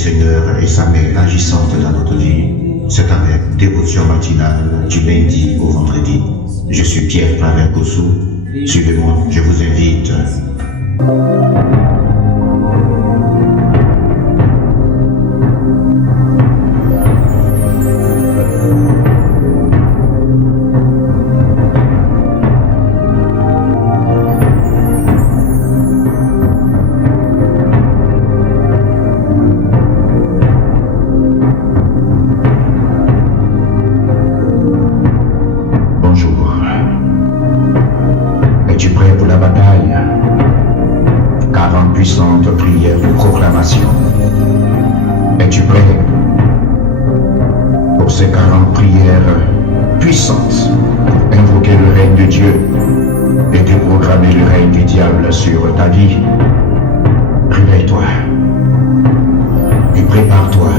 Seigneur et sa main agissante dans notre vie, c'est avec dévotion matinale du lundi au vendredi. Je suis Pierre Claver Gossou. Suivez-moi, je vous invite. Bonjour. Es-tu prêt pour la bataille? 40 puissantes prières de proclamation. Es-tu prêt pour ces 40 prières puissantes pour invoquer le règne de Dieu et déprogrammer le règne du diable sur ta vie? Réveille-toi et prépare-toi.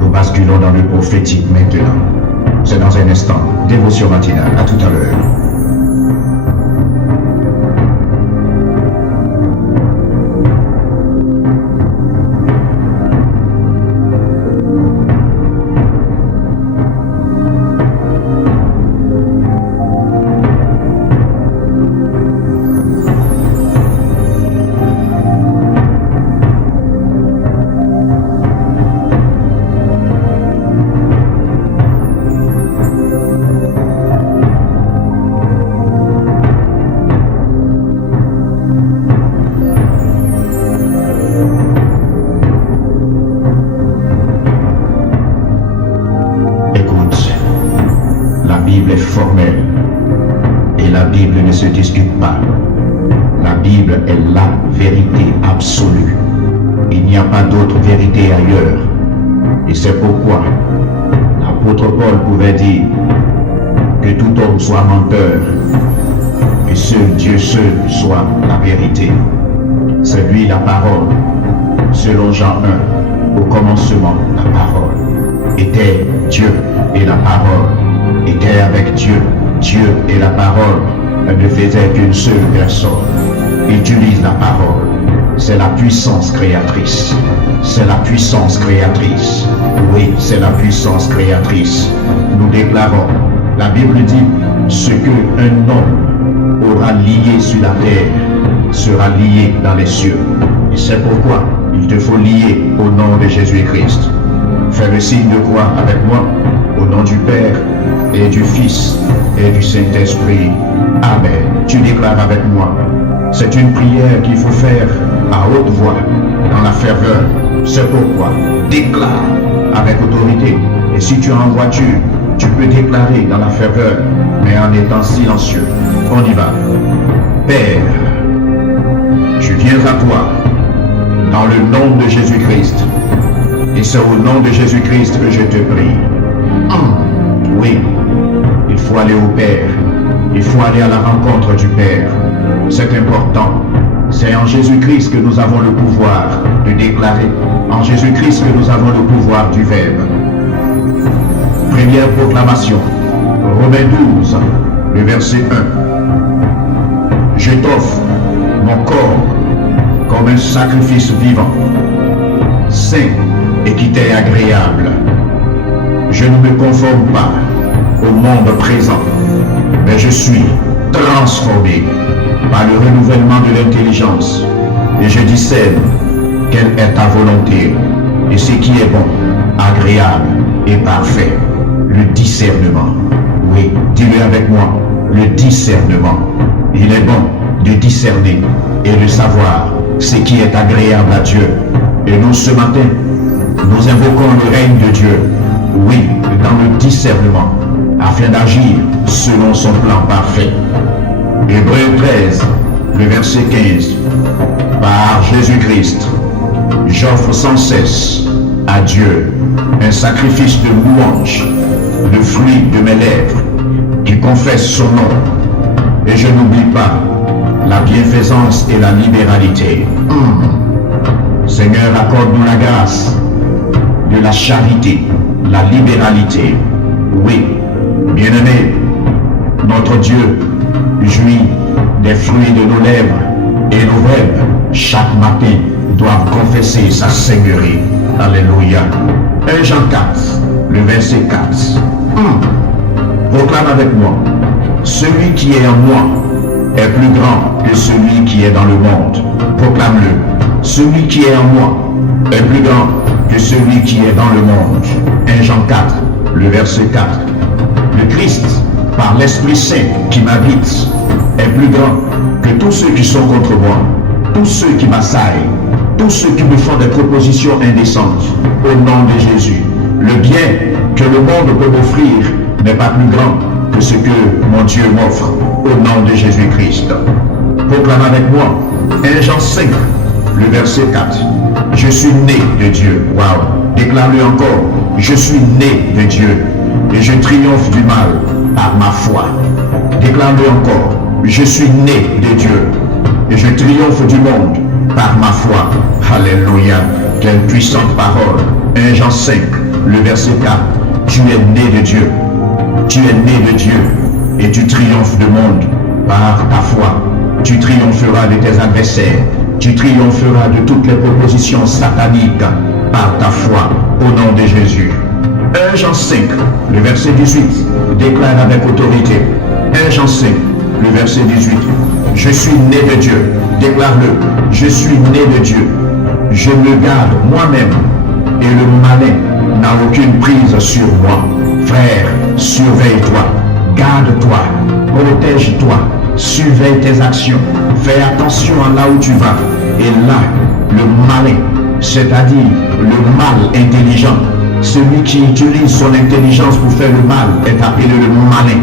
Nous basculons dans le prophétique maintenant. C'est dans un instant. Dévotion matinale. À tout à l'heure. La Bible est formelle et la Bible ne se discute pas. La Bible est la vérité absolue. Il n'y a pas d'autre vérité ailleurs. Et c'est pourquoi l'apôtre Paul pouvait dire que tout homme soit menteur et seul Dieu seul soit la vérité. C'est lui la parole. Selon Jean 1, au commencement, la parole était Dieu et la parole était avec Dieu. Dieu et la parole ne faisaient qu'une seule personne. Utilise la parole. C'est la puissance créatrice. C'est la puissance créatrice. Oui, c'est la puissance créatrice. Nous déclarons, la Bible dit, ce qu'un homme aura lié sur la terre sera lié dans les cieux. Et c'est pourquoi il te faut lier au nom de Jésus-Christ. Fais le signe de croix avec moi, au nom du Père et du Fils et du Saint-Esprit. Amen. Tu déclares avec moi. C'est une prière qu'il faut faire à haute voix, dans la ferveur. C'est pourquoi déclare avec autorité. Et si tu es en voiture, tu peux déclarer dans la ferveur, mais en étant silencieux. On y va. Père, je viens à toi dans le nom de Jésus-Christ. Et c'est au nom de Jésus-Christ que je te prie. Oui, il faut aller au Père. Il faut aller à la rencontre du Père. C'est important. C'est en Jésus-Christ que nous avons le pouvoir de déclarer. En Jésus-Christ que nous avons le pouvoir du Verbe. Première proclamation. Romains 12, le verset 1. Je t'offre mon corps comme un sacrifice vivant, saint et qui t'est agréable. Je ne me conforme pas au monde présent, mais je suis transformé par le renouvellement de l'intelligence et je discerne quelle est ta volonté et ce qui est bon, agréable et parfait. Le discernement. Oui, dis-le avec moi. Le discernement. Il est bon de discerner et de savoir ce qui est agréable à Dieu. Et nous, ce matin, nous invoquons le règne de Dieu, oui, dans le discernement, afin d'agir selon son plan parfait. Hébreux 13, le verset 15. Par Jésus-Christ, j'offre sans cesse à Dieu un sacrifice de louange, le fruit de mes lèvres, qui confesse son nom. Et je n'oublie pas la bienfaisance et la libéralité. Seigneur, accorde-nous la grâce de la charité, la libéralité. Oui, bien-aimé, notre Dieu jouit des fruits de nos lèvres et nos rêves chaque matin doivent confesser exercer sa seigneurie. Alléluia. 1 Jean 4, le verset 4. Proclame avec moi. Celui qui est en moi est plus grand que celui qui est dans le monde. Proclame-le. Celui qui est en moi est plus grand que celui qui est dans le monde. 1 Jean 4, le verset 4. Le Christ, par l'Esprit Saint qui m'habite, est plus grand que tous ceux qui sont contre moi, tous ceux qui m'assaillent, tous ceux qui me font des propositions indécentes. Au nom de Jésus, le bien que le monde peut m'offrir n'est pas plus grand que ce que mon Dieu m'offre. Au nom de Jésus-Christ. Proclame avec moi 1 Jean 5, le verset 4. Je suis né de Dieu. Waouh. Déclare-le encore. Je suis né de Dieu et je triomphe du mal par ma foi. Déclare-le encore. Je suis né de Dieu et je triomphe du monde par ma foi. Alléluia. Quelle puissante parole. 1 Jean 5, le verset 4. Tu es né de Dieu. Tu es né de Dieu et tu triomphes du monde par ta foi. Tu triompheras de tes adversaires. Tu triompheras de toutes les propositions sataniques par ta foi au nom de Jésus. 1 Jean 5, le verset 18, déclare avec autorité. 1 Jean 5, le verset 18. Je suis né de Dieu. Déclare-le. Je suis né de Dieu. Je me garde moi-même et le malin n'a aucune prise sur moi. Frère, surveille-toi. Garde-toi. Protège-toi. Surveille tes actions. Fais attention à là où tu vas. Et là, le malin, c'est-à-dire le mal intelligent, celui qui utilise son intelligence pour faire le mal est appelé le malin.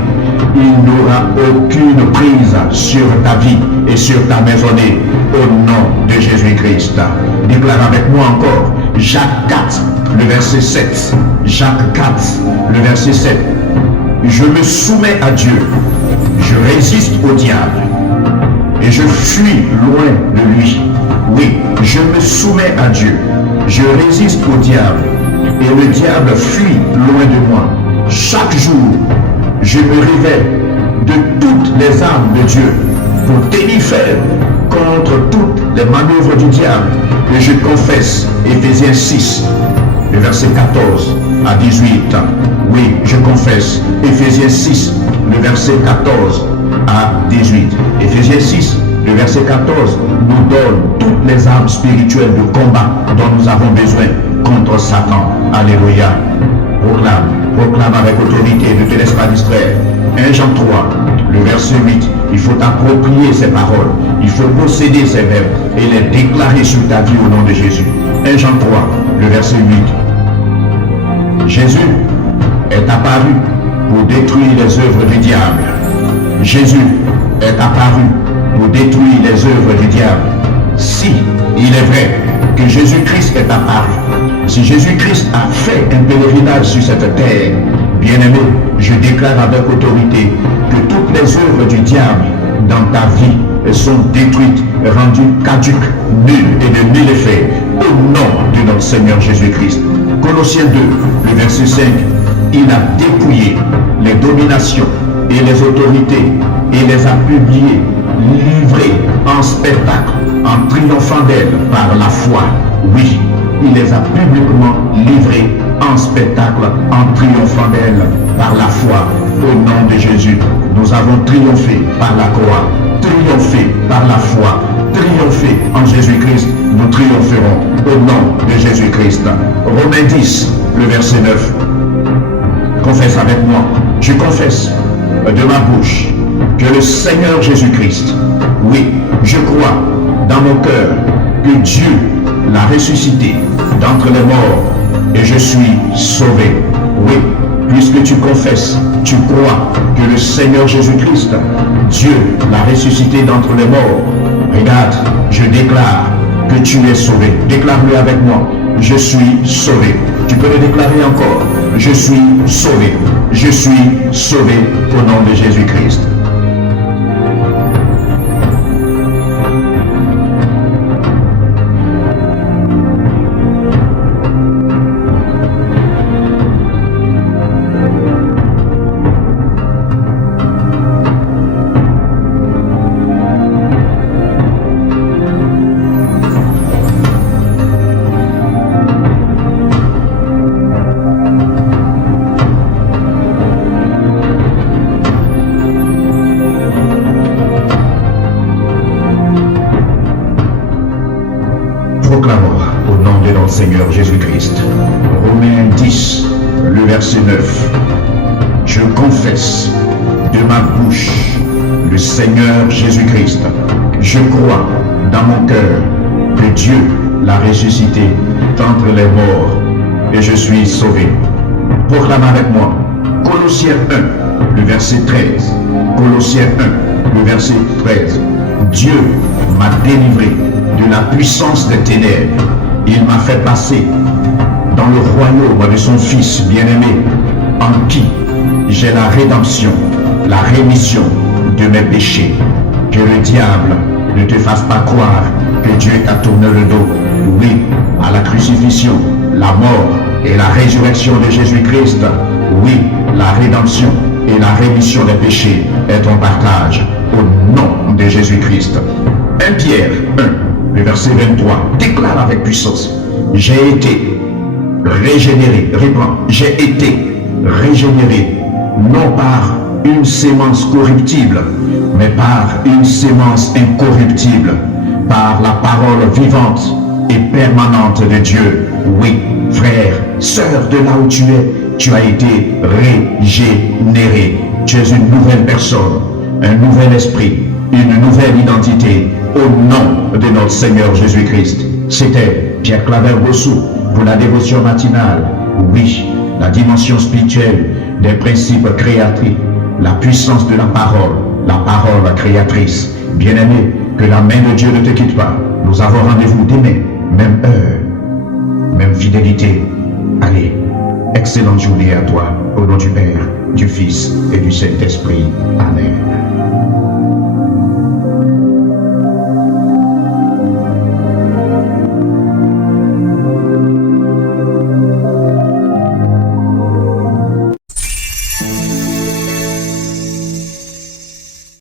Il n'aura aucune prise sur ta vie et sur ta maisonnée au nom de Jésus-Christ. Déclare avec moi encore Jacques 4, le verset 7. Jacques 4, le verset 7. Je me soumets à Dieu, je résiste au diable et je fuis loin de lui. Oui, je me soumets à Dieu, je résiste au diable et le diable fuit loin de moi. Chaque jour, je me révèle de toutes les armes de Dieu pour tenir ferme contre toutes les manœuvres du diable. Et je confesse Éphésiens 6, le verset 14 à 18. Oui, je confesse Éphésiens 6, le verset 14 à 18. Éphésiens 6, le verset 14 nous donne toutes les armes spirituelles de combat dont nous avons besoin contre Satan. Alléluia. Proclame avec autorité, ne te laisse pas distraire. 1 Jean 3, le verset 8, il faut approprier ces paroles, il faut posséder ces verbes et les déclarer sur ta vie au nom de Jésus. 1 Jean 3, le verset 8. Jésus est apparu pour détruire les œuvres du diable. Jésus est apparu pour détruire les œuvres du diable. Si il est vrai que Jésus-Christ est apparu, si Jésus-Christ a fait un pèlerinage sur cette terre, bien-aimé, je déclare avec autorité que toutes les œuvres du diable dans ta vie sont détruites, rendues caduques, nulles et de nul effet, au nom de notre Seigneur Jésus-Christ. Colossiens 2, le verset 5, il a dépouillé les dominations et les autorités et les a publiées, livrées en spectacle, en triomphant d'elles par la foi. Oui, il les a publiquement livrées en spectacle, en triomphant d'elles par la foi. Au nom de Jésus, nous avons triomphé par la croix, triomphé par la foi, triomphé en Jésus-Christ. Nous triompherons au nom de Jésus-Christ. Romains 10, le verset 9. Confesse avec moi. Je confesse de ma bouche que le Seigneur Jésus-Christ, oui, je crois dans mon cœur que Dieu l'a ressuscité d'entre les morts et je suis sauvé. Oui, puisque tu confesses, tu crois que le Seigneur Jésus-Christ, Dieu l'a ressuscité d'entre les morts. Regarde, je déclare que tu es sauvé. Déclare-le avec moi. Je suis sauvé. Tu peux le déclarer encore. Je suis sauvé. Je suis sauvé au nom de Jésus-Christ. notre Seigneur Jésus-Christ. Romains 10, le verset 9. Je confesse de ma bouche le Seigneur Jésus-Christ. Je crois dans mon cœur que Dieu l'a ressuscité d'entre les morts et je suis sauvé. Proclame avec moi Colossiens 1, le verset 13. Colossiens 1, le verset 13. Dieu m'a délivré de la puissance des ténèbres. Il m'a fait passer dans le royaume de son Fils bien-aimé, en qui j'ai la rédemption, la rémission de mes péchés. Que le diable ne te fasse pas croire que Dieu t'a tourné le dos. Oui, à la crucifixion, la mort et la résurrection de Jésus-Christ. Oui, la rédemption et la rémission des péchés est ton partage au nom de Jésus-Christ. 1 Pierre 1, le verset 23, déclare avec puissance: j'ai été régénéré, reprends, j'ai été régénéré, non par une sémence corruptible, mais par une sémence incorruptible, par la parole vivante et permanente de Dieu. Oui, frère, sœur, de là où tu as été régénéré. Tu es une nouvelle personne, un nouvel esprit, une nouvelle identité, au nom de notre Seigneur Jésus-Christ. C'était Pierre Claver-Bossou pour la dévotion matinale. Oui, la dimension spirituelle des principes créatrices, la puissance de la parole créatrice. Bien-aimé, que la main de Dieu ne te quitte pas. Nous avons rendez-vous demain, même heure, même fidélité. Allez, excellente journée à toi, au nom du Père, du Fils et du Saint-Esprit. Amen.